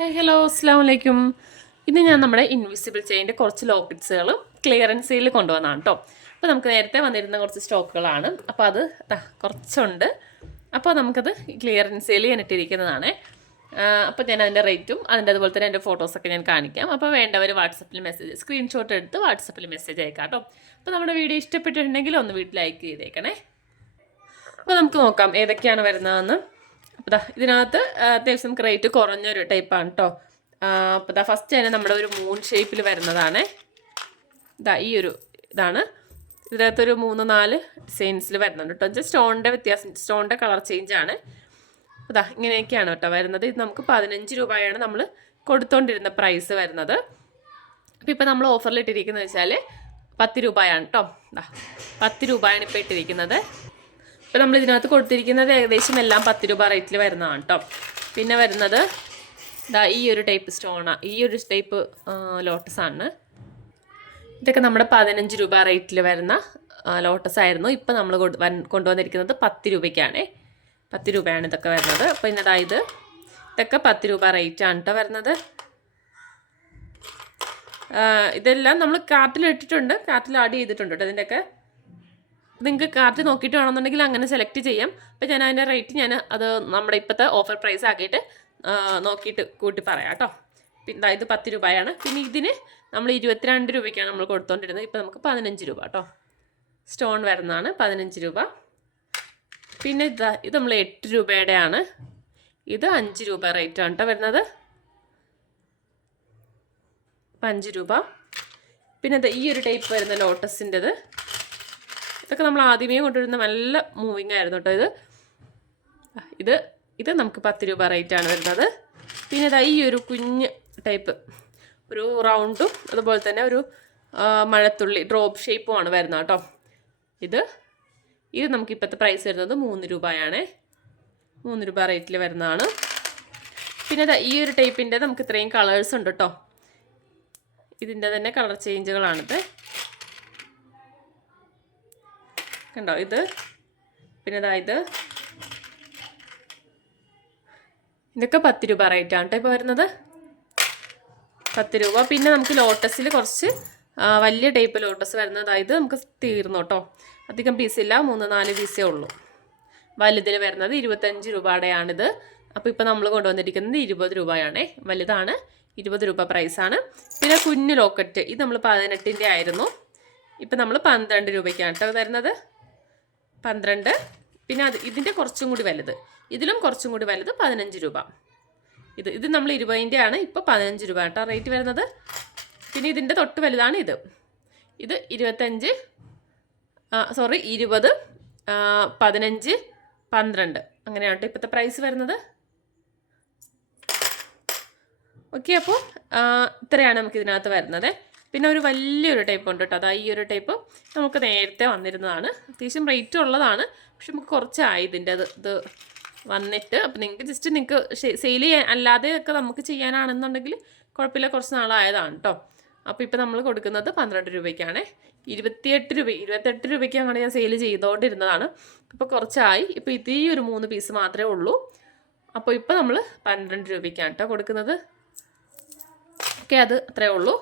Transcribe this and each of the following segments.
Hello അസ്സാം വലൈക്കും ഇന്ന് ഞാൻ നമ്മുടെ ഇൻവിസിബിൾ ചെയിന്റെ കുറച്ച് ലോക്കറ്റ്സുകൾ ക്ലിയറൻസ് സെയിൽ കൊണ്ടുവന്നതാണ് കേട്ടോ അപ്പോൾ നമുക്ക് നേരത്തെ വന്നിരുന്ന കുറച്ച് സ്റ്റോക്കുകളാണ് അപ്പോൾ അത് കുറച്ചുണ്ട്. അപ്പോൾ നമുക്കത് ക്ലിയറൻസ് സെയിൽ ചെയ്യാനിട്ടിരിക്കുന്നതാണ് അപ്പോൾ ഞാൻ അതിന്റെ റേറ്റും അതിന്റെ അതുപോലെ തന്നെ എന്റെ ഫോട്ടോസൊക്കെ ഞാൻ കാണിക്കാം. അപ്പോൾ വേണ്ടവർ വാട്സപ്പിൽ മെസ്സേജ് സ്ക്രീൻഷോട്ട് എടുത്ത് വാട്സപ്പിൽ മെസ്സേജ് അയക്കാം കേട്ടോ അപ്പോൾ നമ്മുടെ വീഡിയോ ഇഷ്ടപ്പെട്ടിട്ടുണ്ടെങ്കിൽ ഒന്ന് വീട്ടിൽ ലൈക്ക് ചെയ്തേക്കണേ. അപ്പോൾ നമുക്ക് നോക്കാം ഏതൊക്കെയാണ് വരുന്നതെന്ന്. അപ്പോൾ ദാ ഇതിനകത്ത് അത്യാവശ്യം ക്രേറ്റ് കുറഞ്ഞൊരു ടൈപ്പാണ് കേട്ടോ അപ്പോൾ ദാ ഫസ്റ്റ് തന്നെ നമ്മുടെ ഒരു മൂൺ ഷേപ്പിൽ വരുന്നതാണ്. ദാ ഈ ഒരു ഇതാണ്. ഇതിനകത്തൊരു മൂന്ന് നാല് ഡിസൈൻസിൽ വരുന്നുണ്ട് കേട്ടോ ജസ്റ്റ് സ്റ്റോണിന്റെ വ്യത്യാസം സ്റ്റോണിന്റെ കളർ ചേഞ്ച് ആണ്. അതാ ഇങ്ങനെയൊക്കെയാണ് കേട്ടോ വരുന്നത്. ഇത് നമുക്ക് പതിനഞ്ച് രൂപയാണ് നമ്മൾ കൊടുത്തോണ്ടിരുന്ന പ്രൈസ് വരുന്നത്. അപ്പോൾ ഇപ്പോൾ നമ്മൾ ഓഫറിൽ ഇട്ടിരിക്കുന്നത് വെച്ചാൽ പത്ത് രൂപയാണ് കേട്ടോ പത്ത് രൂപയാണ് ഇപ്പോൾ ഇട്ടിരിക്കുന്നത്. ഇപ്പോൾ നമ്മൾ ഇതിനകത്ത് കൊടുത്തിരിക്കുന്നത് ഏകദേശം എല്ലാം പത്ത് രൂപ റേറ്റിൽ വരുന്നതാണ് കേട്ടോ പിന്നെ വരുന്നത് ഇതാ ഈ ഒരു ടൈപ്പ് സ്റ്റോണാണ് ഈ ഒരു ടൈപ്പ് ലോട്ടസ് ആണ്. ഇതൊക്കെ നമ്മുടെ പതിനഞ്ച് രൂപ റേറ്റിൽ വരുന്ന ലോട്ടസ് ആയിരുന്നു. ഇപ്പം നമ്മൾ കൊണ്ടുവന്നിരിക്കുന്നത് പത്ത് രൂപയ്ക്കാണേ. പത്ത് രൂപയാണ് ഇതൊക്കെ വരുന്നത്. അപ്പോൾ ഇന്ന് അതായത് ഇതൊക്കെ പത്ത് രൂപ റേറ്റ് ആണ് കേട്ടോ വരുന്നത്. ഇതെല്ലാം നമ്മൾ കാർട്ടിൽ ഇട്ടിട്ടുണ്ട് കാർട്ടിൽ ആഡ് ചെയ്തിട്ടുണ്ട് കേട്ടോ ഇതിന്റെയൊക്കെ നിങ്ങൾക്ക് കാർട്ട് നോക്കിയിട്ട് വേണമെന്നുണ്ടെങ്കിൽ അങ്ങനെ സെലക്ട് ചെയ്യാം. അപ്പോൾ ഞാൻ അതിന്റെ റേറ്റ് ഞാൻ അത് നമ്മുടെ ഇപ്പോഴത്തെ ഓഫർ പ്രൈസ് ആക്കിയിട്ട് നോക്കിയിട്ട് കൂട്ടി പറയാം കേട്ടോ. പിന്നെ ഇത് പത്ത് രൂപയാണ്. പിന്നെ ഇതിന് നമ്മൾ ഇരുപത്തിരണ്ട് രൂപയ്ക്കാണ് നമ്മൾ കൊടുത്തോണ്ടിരുന്നത്. ഇപ്പോൾ നമുക്ക് പതിനഞ്ച് രൂപ കേട്ടോ. സ്റ്റോൺ വരുന്നതാണ് പതിനഞ്ച് രൂപ. പിന്നെ ഇതാ ഇത് നമ്മൾ എട്ട് രൂപയുടെയാണ്. ഇത് അഞ്ച് രൂപ റേറ്റ് ആണ് കേട്ടോ വരുന്നത്. അപ്പം അഞ്ച് രൂപ. പിന്നെ ഈ ഒരു ടൈപ്പ് വരുന്ന ലോട്ടസിന്റെത് ഇതൊക്കെ നമ്മൾ ആദ്യമേ കൊണ്ടുവരുന്ന നല്ല മൂവിങ് ആയിരുന്നു കേട്ടോ ഇത്. ഇത് ഇത് നമുക്ക് പത്ത് രൂപ റേറ്റ് ആണ് വരുന്നത്. പിന്നെ ഇതാ ഈ ഒരു കുഞ്ഞ് ടൈപ്പ് ഒരു റൗണ്ടും അതുപോലെ തന്നെ ഒരു മഴത്തുള്ളി ഡ്രോപ്പ് ഷേപ്പും ആണ് വരുന്നത് കേട്ടോ. ഇത് ഇത് നമുക്ക് ഇപ്പോഴത്തെ പ്രൈസ് വരുന്നത് മൂന്ന് രൂപയാണ്. മൂന്ന് രൂപ റേറ്റിൽ വരുന്നതാണ്. പിന്നെ ഈ ഒരു ടൈപ്പിന്റെ നമുക്ക് ഇത്രയും കളേഴ്സ് ഉണ്ട് കേട്ടോ. ഇതിന്റെ തന്നെ കളർ ചേഞ്ചുകളാണിത് കണ്ടോ? ഇത്. പിന്നെ ഇതാ ഇത്. ഇതൊക്കെ പത്ത് രൂപ റേറ്റാണ് കേട്ടോ ഇപ്പോൾ വരുന്നത്. പത്ത് രൂപ. പിന്നെ നമുക്ക് ലോട്ടസിൽ കുറച്ച് വലിയ ടൈപ്പ് ലോട്ടസ് വരുന്നത് അതായത് നമുക്ക് തീർന്നു കേട്ടോ അധികം ഇല്ല. മൂന്ന് നാല് പീസേ ഉള്ളൂ. വലുതിന് വരുന്നത് ഇരുപത്തഞ്ച് രൂപയുടെയാണിത്. അപ്പോൾ ഇപ്പോൾ നമ്മൾ കൊണ്ടുവന്നിരിക്കുന്നത് ഇരുപത് രൂപയാണേ. വലുതാണ് ഇരുപത് രൂപ പ്രൈസാണ് പിന്നെ കുഞ്ഞു ലോക്കറ്റ് ഇത് നമ്മൾ പതിനെട്ടിന്റെ ആയിരുന്നു. ഇപ്പം നമ്മൾ പന്ത്രണ്ട് രൂപയ്ക്കാണ് കേട്ടോ തരുന്നത് പന്ത്രണ്ട്. പിന്നെ അത് ഇതിന്റെ കുറച്ചും കൂടി വലുത്. ഇതിലും കുറച്ചും കൂടി വലുത് പതിനഞ്ച് രൂപ. ഇത് ഇത് നമ്മൾ ഇരുപതിന്റെ ആണ്. ഇപ്പോൾ പതിനഞ്ച് രൂപ കേട്ടോ. റേറ്റ് വരുന്നത്. പിന്നെ ഇതിന്റെ തൊട്ട് വലുതാണ് ഇത്. ഇത് ഇരുപത്തഞ്ച് സോറി ഇരുപത് പതിനഞ്ച് പന്ത്രണ്ട്. അങ്ങനെയാണ് കേട്ടോ ഇപ്പോഴത്തെ പ്രൈസ് വരുന്നത്. ഓക്കെ അപ്പോൾ ഇത്രയാണ് നമുക്ക് ഇതിനകത്ത് വരുന്നത്. പിന്നെ ഒരു വലിയൊരു ടൈപ്പ് ഉണ്ട് കേട്ടോ അതാ ഈ ഒരു ടൈപ്പ് നമുക്ക് നേരത്തെ വന്നിരുന്നതാണ്. അത്യാവശ്യം റേറ്റ് ഉള്ളതാണ്. പക്ഷെ നമുക്ക് കുറച്ചായി ഇതിന്റെ അത് ഇത് വന്നിട്ട്. അപ്പോൾ നിങ്ങൾക്ക് ജസ്റ്റ് നിങ്ങൾക്ക് സെയിൽ ചെയ്യാൻ അല്ലാതെ ഒക്കെ നമുക്ക് ചെയ്യാനാണെന്നുണ്ടെങ്കിൽ കുഴപ്പമില്ല. കുറച്ച് നാളായതാണ് കേട്ടോ അപ്പോൾ ഇപ്പോൾ നമ്മൾ കൊടുക്കുന്നത് പന്ത്രണ്ട് രൂപയ്ക്കാണ്. ഇരുപത്തിയെട്ട് രൂപ ഇരുപത്തെട്ട് അങ്ങനെ ഞാൻ സെയിൽ ചെയ്തുകൊണ്ടിരുന്നതാണ് ഇപ്പോൾ കുറച്ചായി. ഇപ്പോൾ ഇത് ഈ ഒരു മൂന്ന് പീസ് മാത്രമേ ഉള്ളൂ. അപ്പോൾ ഇപ്പോൾ നമ്മൾ പന്ത്രണ്ട് രൂപയ്ക്കാണ് കേട്ടോ കൊടുക്കുന്നത്. ഓക്കെ അത് അത്രേ ഉള്ളൂ.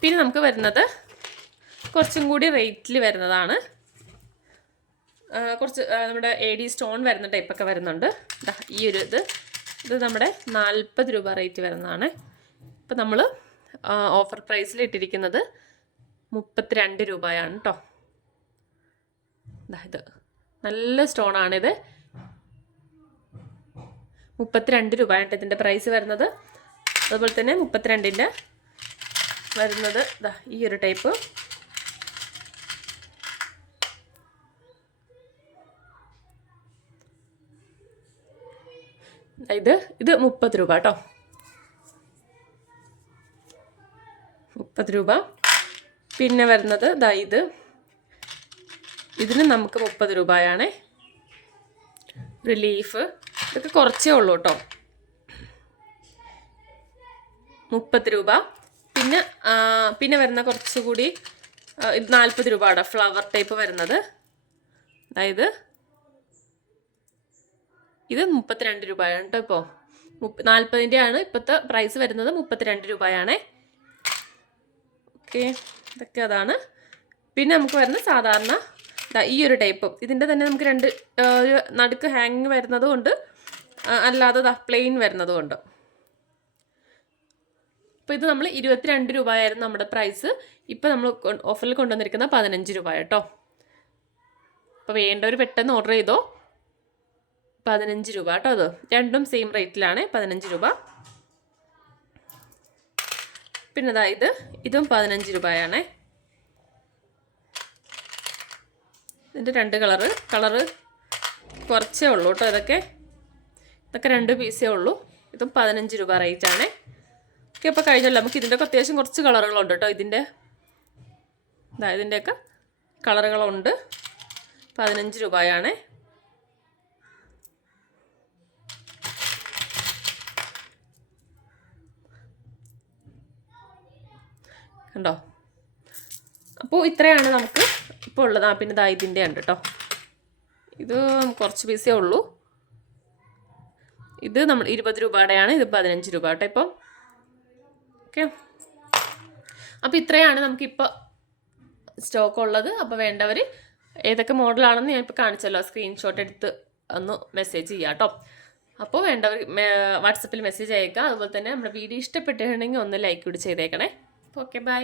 പിന്നെ നമുക്ക് വരുന്നത് കുറച്ചും കൂടി റേറ്റിൽ വരുന്നതാണ്. കുറച്ച് നമ്മുടെ എ ഡി സ്റ്റോൺ വരുന്ന ടൈപ്പൊക്കെ വരുന്നുണ്ട്. ഈ ഒരു ഇത്. ഇത് നമ്മുടെ നാൽപ്പത് രൂപ റേറ്റ് വരുന്നതാണ്. ഇപ്പം നമ്മൾ ഓഫർ പ്രൈസിൽ ഇട്ടിരിക്കുന്നത് മുപ്പത്തിരണ്ട് രൂപയാണ് കേട്ടോ ഇത് നല്ല സ്റ്റോണാണിത് മുപ്പത്തിരണ്ട് രൂപയാണ് ഇതിന്റെ പ്രൈസ് വരുന്നത്. അതുപോലെ തന്നെ മുപ്പത്തിരണ്ടിന്റെ വരുന്നത്. ദാ ഈ ഒരു ടൈപ്പ്. ഇത് ഇത് മുപ്പത് രൂപ കേട്ടോ. മുപ്പത് രൂപ. പിന്നെ വരുന്നത് ദാ ഇത്. ഇതിന് നമുക്ക് മുപ്പത് രൂപയാണ്. ഒരു ലീഫ്. ഇതൊക്കെ കുറച്ചേ ഉള്ളൂ കേട്ടോ. മുപ്പത് രൂപ. പിന്നെ പിന്നെ വരുന്ന കുറച്ചുകൂടി ഇത് നാൽപ്പത് രൂപയുടെ ഫ്ലവർ ടൈപ്പ് വരുന്നത്. അതായത് ഇത് മുപ്പത്തിരണ്ട് രൂപയാണ് കേട്ടോ ഇപ്പോൾ മുപ്പ നാൽപ്പതിന്റെ ആണ് ഇപ്പോഴത്തെ പ്രൈസ് വരുന്നത് മുപ്പത്തിരണ്ട് രൂപയാണേ. ഓക്കെ ഇതൊക്കെ അതാണ്. പിന്നെ നമുക്ക് വരുന്ന സാധാരണ ഈ ഒരു ടൈപ്പ് ഇതിന്റെ തന്നെ നമുക്ക് രണ്ട് ഒരു നടുക്ക് ഹാങ് വരുന്നതുകൊണ്ട് അല്ലാതെ പ്ലെയിൻ വരുന്നതും ഉണ്ട്. അപ്പോൾ ഇത് നമ്മൾ ഇരുപത്തിരണ്ട് രൂപയായിരുന്നു നമ്മുടെ പ്രൈസ് ഇപ്പോൾ നമ്മൾ ഓഫറിൽ കൊണ്ടുവന്നിരിക്കുന്ന പതിനഞ്ച് രൂപ കേട്ടോ അപ്പോൾ വേണ്ടവർ പെട്ടെന്ന് ഓർഡർ ചെയ്തോ. പതിനഞ്ച് രൂപ കേട്ടോ അത് രണ്ടും സെയിം റേറ്റിലാണ് പതിനഞ്ച് രൂപ. പിന്നെ അതായത് ഇത്. പതിനഞ്ച് രൂപയാണ്. ഇതിന്റെ രണ്ട് കളറ് കളറ് കുറച്ചേ ഉള്ളൂ കേട്ടോ ഇതൊക്കെ. ഇതൊക്കെ രണ്ട് പീസേ ഉള്ളൂ. ഇതും പതിനഞ്ച് രൂപ റേറ്റ് ഓക്കെ അപ്പോൾ കഴിഞ്ഞല്ലോ. നമുക്ക് ഇതിന്റെയൊക്കെ അത്യാവശ്യം കുറച്ച് കളറുകളുണ്ട് കേട്ടോ ഇതിന്റെ ഇതാ ഇതിന്റെയൊക്കെ കളറുകളുണ്ട്. പതിനഞ്ച് രൂപയാണേ. കണ്ടോ? അപ്പോൾ ഇത്രയാണ് നമുക്ക് ഇപ്പോൾ ഉള്ളത്. ആ പിന്നെ ദാ ഇതിന്റെ ഉണ്ട് കേട്ടോ. ഇത് കുറച്ച് പീസേ ഉള്ളൂ. ഇത് നമ്മൾ ഇരുപത് രൂപയുടെയാണ് ഇത് പതിനഞ്ച് രൂപ കേട്ടോ. ഇപ്പം ഓക്കെ. അപ്പോൾ ഇത്രയാണ് നമുക്കിപ്പോൾ സ്റ്റോക്ക് ഉള്ളത് അപ്പോൾ വേണ്ടവർ ഏതൊക്കെ മോഡലാണെന്ന് ഞാൻ ഇപ്പോൾ കാണിച്ചല്ലോ. സ്ക്രീൻഷോട്ട് എടുത്ത് ഒന്ന് മെസ്സേജ് ചെയ്യാം കേട്ടോ. അപ്പോൾ വേണ്ടവർ വാട്സപ്പിൽ മെസ്സേജ് അയക്കുക അതുപോലെ തന്നെ നമ്മുടെ വീഡിയോ ഇഷ്ടപ്പെട്ടിട്ടുണ്ടെങ്കിൽ ഒന്ന് ലൈക്ക് കൂടി ചെയ്തേക്കണേ. Okay bye.